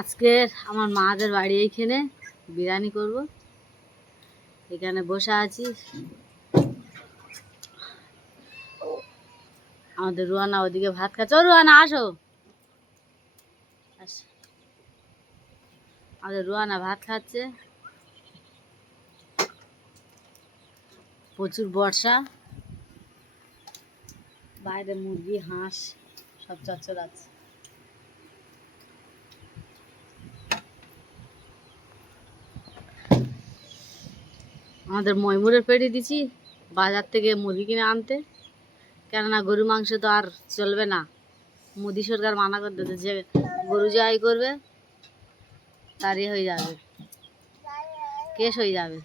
আজকে আমার মাদের বাড়ি এইখানে বিরিয়ানি করব। এখানে বসে আছি। আমাদের রুয়ানা ওদিকে ভাত খাচ্ছে। ও রুয়ানা আসো, আমাদের রুয়ানা ভাত খাচ্ছে। প্রচুর বর্ষা, বাইরে মুরগি হাঁস সব চচ্চর আছে। আমাদের ময়মুরের পেটে দিছি বাজার থেকে মুরগি কিনে আনতে, কেননা গরু মাংস তো আর চলবে না। মোদি সরকার মানা করে দিতে যে গরু যাই করবে তারই হয়ে যাবে, কেস হয়ে যাবে।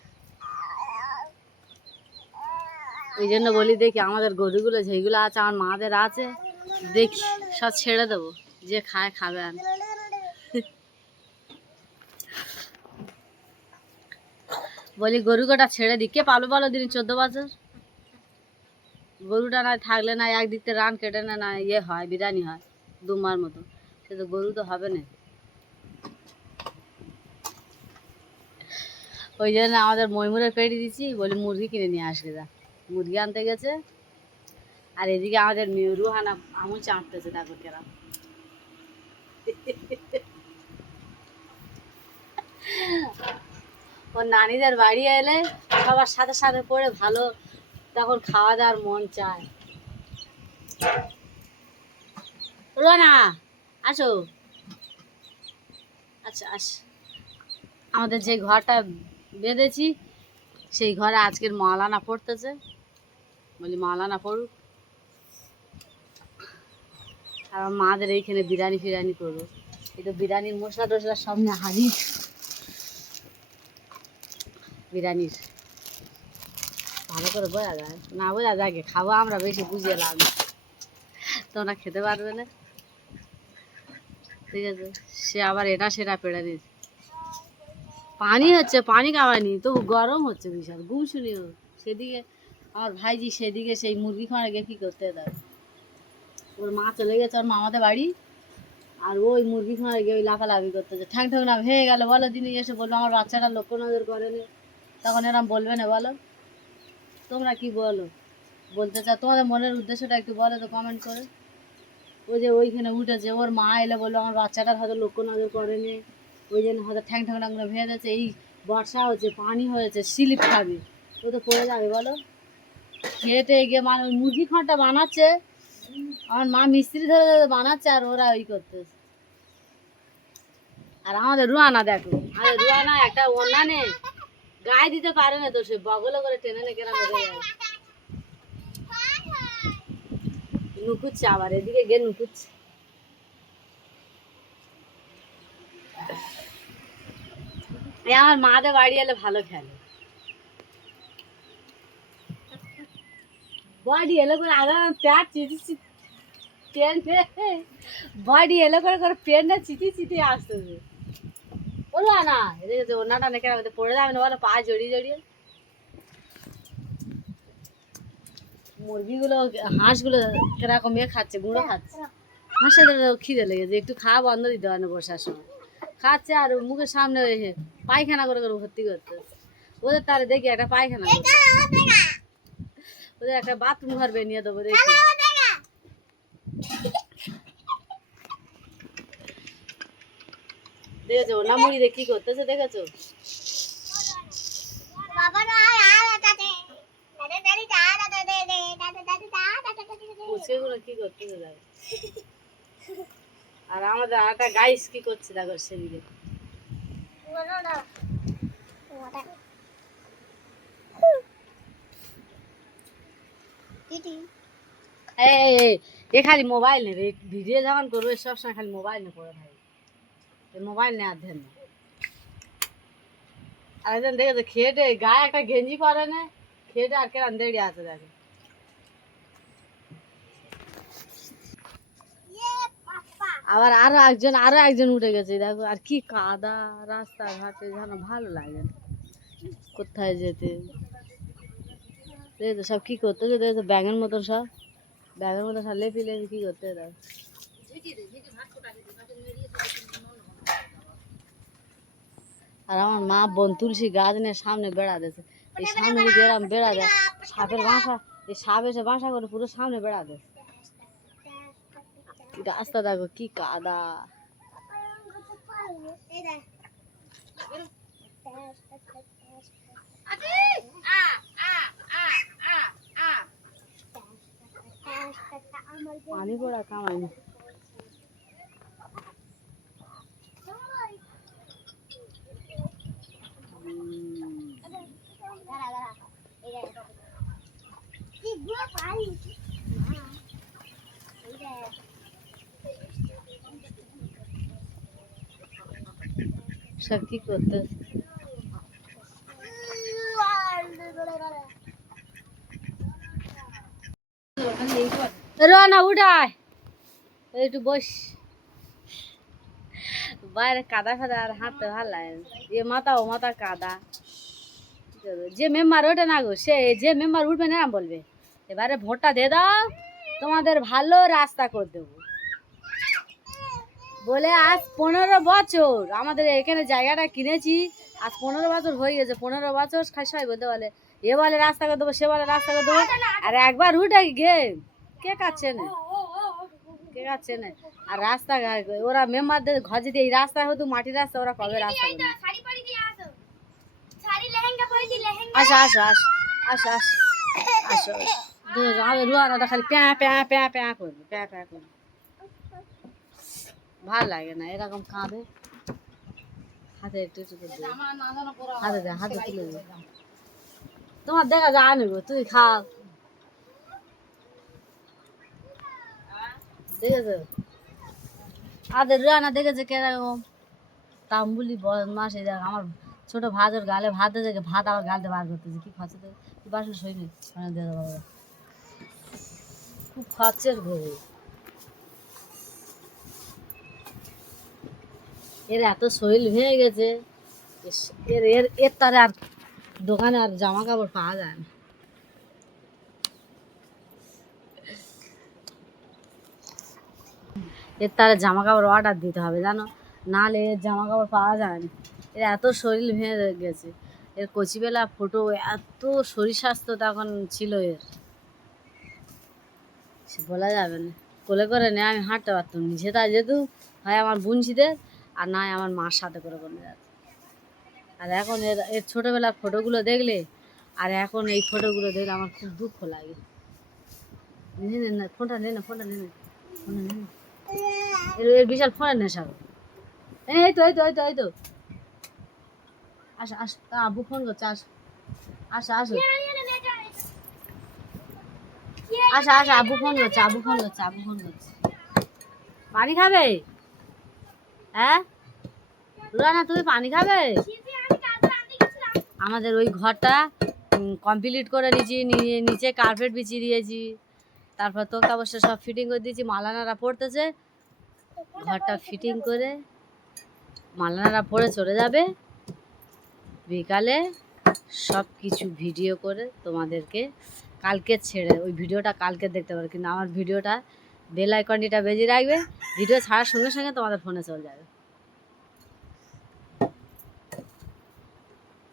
ওই জন্য বলি দেখি আমাদের গরুগুলো যেগুলো আছে, আমার মাদের আছে, দেখি সব ছেড়ে দেবো, যে খায় খাবে। আর বলি গরু কটা ছেড়ে দিই, কে পালো বলো দিন 14 বছর। গরুটা না থাকলে না একদিক থেকে রান কেটে না ইয়ে হয়, বিরিয়ানি হয় দুমার মতো। সে তো গরু তো হবে না। ওই জন্য আমাদের ময়মুরের পেড়ে দিচ্ছি, বলি মুরগি কিনে নিয়ে আসবে। যা মুরগি আনতে গেছে। আর এদিকে আমাদের রুহানা আমুল চাটতেছে, দেখো কেরাম। ওর নানিদের বাড়ি এলে সবার সাথে সাথে পড়ে ভালো তখন খাওয়া দাওয়ার মন চায়। রুহানা আসো, আচ্ছা আস। আমাদের যে ঘরটা বেঁধেছি সেই ঘরে আজকের মাওলানা পড়তেছে, বলি মাওলানা পড়ুক। আর মাদের এইখানে বিরিয়ানি ফিরিয়ানি করবো। এই তো বিরিয়ানির মশলা টশলা সামনে হাজির। বিরিয়ানির ভালো করে বোঝা যায় না, বোঝা যায় খাবো আমরা, বেশি বুঝিয়ে লাভ নেই, তোমরা খেতে পারবে না। ঠিক আছে, সে আবার এটা সেটা পেড়ে দিয়েছে। পানি হচ্ছে, পানি খাওয়ানি তো গরম হচ্ছে বিশাল গুমশুনিও। সেদিকে আমার ভাইজি সেদিকে সেই মুরগি খাওয়া গিয়ে কী করতে দেয়। ওর মা চলে গেছে ওর মামাদের বাড়ি, আর ওই মুরগি খাওয়া গিয়ে ওই লাফালাফি করতেছে। ঠ্যাং ঠ্যাং না হয়ে গেল বলো, দিনে এসে বললো আমার বাচ্চাটা লক্ষ্য নজর করেনি, তখন এরম বলবে না বলো। তোমরা কি বলো বলতে চাও, তোমাদের মনের উদ্দেশ্যটা একটু বলো তো কমেন্ট করে। ওই যে ওইখানে উঠেছে, ওর মা এলে বললো আমার বাচ্চাটার হয়তো লক্ষ্য নজর করেনি, ওই জন্য হয়তো ঠ্যাং ঠ্যাং করে ভেঙে যাচ্ছে। এই বর্ষা হচ্ছে, পানি হয়েছে, স্লিপ খাবে, ও তো পড়ে যাবে বলো। খেয়েটে গিয়ে মানে ওই মুরগি খাঁটা বানাচ্ছে, আমার মা মিস্ত্রি ধরে ধরে বানাচ্ছে, আর ওরা ওই করতেছে। আর আমাদের রুয়ানা দেখো, আমাদের রুয়ানা একটা ওনা নেই, গায়ে দিতে পারে না, তো সে বগলে করে টেনে নে কেনা বেড়ে যায়। নুকুচ্ছে আবার এদিকে গিয়ে নুকুচ্ছে। আমার মাদের বাড়ি এলে ভালো খেলে, বডি এলো করে আগে প্যাট চিচি টেনে, বডি এলো করে করে পেনটা চিতি চিতি আসতেছে। বলবো না এদিকে ওনাটা নাকি আমাদের পড়ে যাবে না বলো, পা জড়িয়ে জড়িয়ে। মুরগিগুলো হাঁসগুলো কিরকম খাচ্ছে, গুঁড়ো খাচ্ছে। হাঁসের খিদে লেগেছে, একটু খাওয়া বন্ধ দিতে হয় না বসার সময়, খাচ্ছে আর মুখের সামনে এসে পায়খানা করে করে ভর্তি করতে। ওদের তারে দেখি একটা পায়খানা, ওদের একটা বাথরুম ঘর বানিয়ে দেবো দেখি। দেখেছো না মুড়ি দিয়ে কি করতেছে, দেখেছো? কি করতেছে দেখো। আর আমাদের একটা গাইস কি করছে দেখো সেদিকে। এ খালি মোবাইল নেবে, ভিডিও যখন করবে সবসময় খালি মোবাইল নিয়ে পড়ে থাকে, মোবাইল নেওয়ার ধ্যান না। আর একজন দেখেছে খেয়েটে গায়ে একটা গেঞ্জি পরে না, খেয়েটে আর কেরাম দেড়িয়ে আছে দেখে। আবার আরো একজন উঠে গেছে দেখো। আর কি কাদা রাস্তাঘাটে, যেন ভালো লাগে না কোথায় যেতে। দেখো সব কি করতেছে, দেখো ব্যাঙের মতন সব, লেপি লেপি কি করতে দেখো। আর আমার মা বন তুলসী গাছ নিয়ে সামনে বেড়া দিয়েছে। এই সামনে যদি এরম বেড়া দেয়, সাপের বাসা, এই সাপ এসে বাসা করে পুরো সামনে বেড়া দেয়। রাস্তা দেখো কি কাদা। পানি পড়া কামাইনি। সব কি করতে রানা উঠায় একটু বস। বাইরে কাদা ফাদা আর হাঁটতে ভালো লাগে না। এ মাথা ও মাথা কাদা। যে মেম্বার ওঠে না গো, সে যে মেম্বার উঠবে না বলবে এবারে ভোটটা দিয়ে দাও, তোমাদের ভালো রাস্তা করে দেবো বলে। আজ 15 বছর আমাদের এখানে জায়গাটা কিনেছি, আজ 15 বছর হয়ে গেছে। 15 বছর খাই বলতে বলে, এ বলে রাস্তা করে দেবো, সে বলে রাস্তা করে দেবো। আর একবার উঠে গে কে কাচ্ছে না, কে কাচ্ছে না। আর রাস্তা ওরা মেম্বারদের ঘর যদি এই রাস্তা হতো মাটির রাস্তা, ওরা কবে রাস্তা করবে। আসো আসো আসো আসো আসো আসো আসো। রুয়ানাটা খালি প্যাঁ প্যাঁ প্যাঁ প্যাঁ করবে, প্যাঁ প্যাঁ করবে। ভাল লাগে না এরকম কাঁদে। হাতে একটু একটু করে দে, হাতে দে, হাতে তুলে দে। তোমার দেখা যায় না গো, তুই খাও। দেখেছো আদের রানা, দেখেছে কেরকম তাম্বুলি মাস। এই দেখ আমার ছোট ভাজের গালে ভাত দেখে ভাত আবার গালতে বার করতেছে। কি খাচ্ছে তো কি বাসন সইনি দিয়ে দেবো, খুব খাচ্ছে গো। এর এত শরীর ভেঙে গেছে, এর এর এর তারে আর দোকানে আর জামা কাপড় পাওয়া যায় না। এর তারে জামা কাপড় অর্ডার দিতে হবে জানো, নাহলে এর জামা কাপড় পাওয়া যায় না। এর এত শরীর ভেঙে গেছে। এর কচিবেলা ফটো এত শরীর স্বাস্থ্য তখন ছিল এর, সে বলা যাবে না। কোলে করে নিয়ে আমি হাঁটতে পারতাম না, যেহেতু হয় আমার বুনছিদের আর না আমার মার সাথে করে করে যাচ্ছে। আর এখন এর এর ছোটোবেলার ফটোগুলো দেখলে আর এখন এই ফটোগুলো দেখলে আমার খুব দুঃখ লাগে। না ফোনটা নে না, ফোনটা নে না, ফোনটা নে না। এর বিশাল ফোনের নেশা। এই তো এই তো এই তো এই তো আসো আসো, আব্বু ফোন করছে, আসো আসো আসো আসো আসো, আব্বু ফোন করছে, আব্বু ফোন করছে, আব্বু ফোন করছে। পানি খাবে? হ্যাঁ রুয়ানা, তুমি পানি খাবে? আমাদের ওই ঘরটা কমপ্লিট করে নিয়েছি, নিচে কার্পেট বিছিয়ে দিয়েছি, তারপর তোকে অবশ্য সব ফিটিং করে দিয়েছি। মালানারা পড়তেছে, ঘরটা ফিটিং করে মালানারা পড়ে চলে যাবে। বিকালে সব কিছু ভিডিও করে তোমাদেরকে কালকে ছেড়ে, ওই ভিডিওটা কালকে দেখতে পারো। কিন্তু আমার ভিডিওটা বেল আইকনটা বেজে রাখবে, ভিডিও ছাড়ার সঙ্গে সঙ্গে তোমাদের ফোনে চলে যাবে।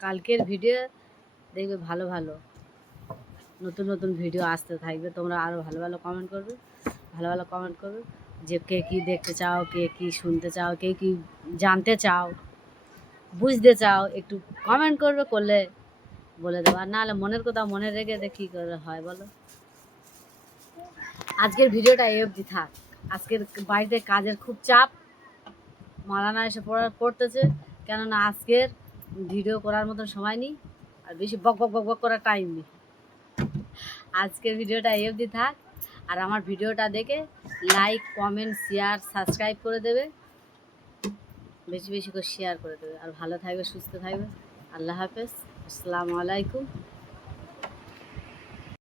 কালকের ভিডিও দেখবে, ভালো ভালো নতুন নতুন ভিডিও আসতে থাকবে। তোমরা আরও ভালো ভালো কমেন্ট করবে, ভালো ভালো কমেন্ট করবে যে কে কী দেখতে চাও, কে কী শুনতে চাও, কে কী জানতে চাও, বুঝতে চাও, একটু কমেন্ট করবে, করলে বলে দেবো। আর নাহলে মনের কথা মনে রেখে দে কী করে হয় বলো। আজকের ভিডিওটা এই অবধি থাক। আজকের বাড়িতে কাজের খুব চাপ, মালানা এসে পড়তেছে, কেননা আজকের ভিডিও করার মতন সময় নেই আর বেশি বক বক বক বক করার টাইম নেই। আজকের ভিডিওটা এই অবধি থাক। আর আমার ভিডিওটা দেখে লাইক কমেন্ট শেয়ার সাবস্ক্রাইব করে দেবে, বেশি বেশি করে শেয়ার করে দেবে। আর ভালো থাকবে, সুস্থ থাকবে। আল্লাহ হাফেজ, আসসালামু আলাইকুম।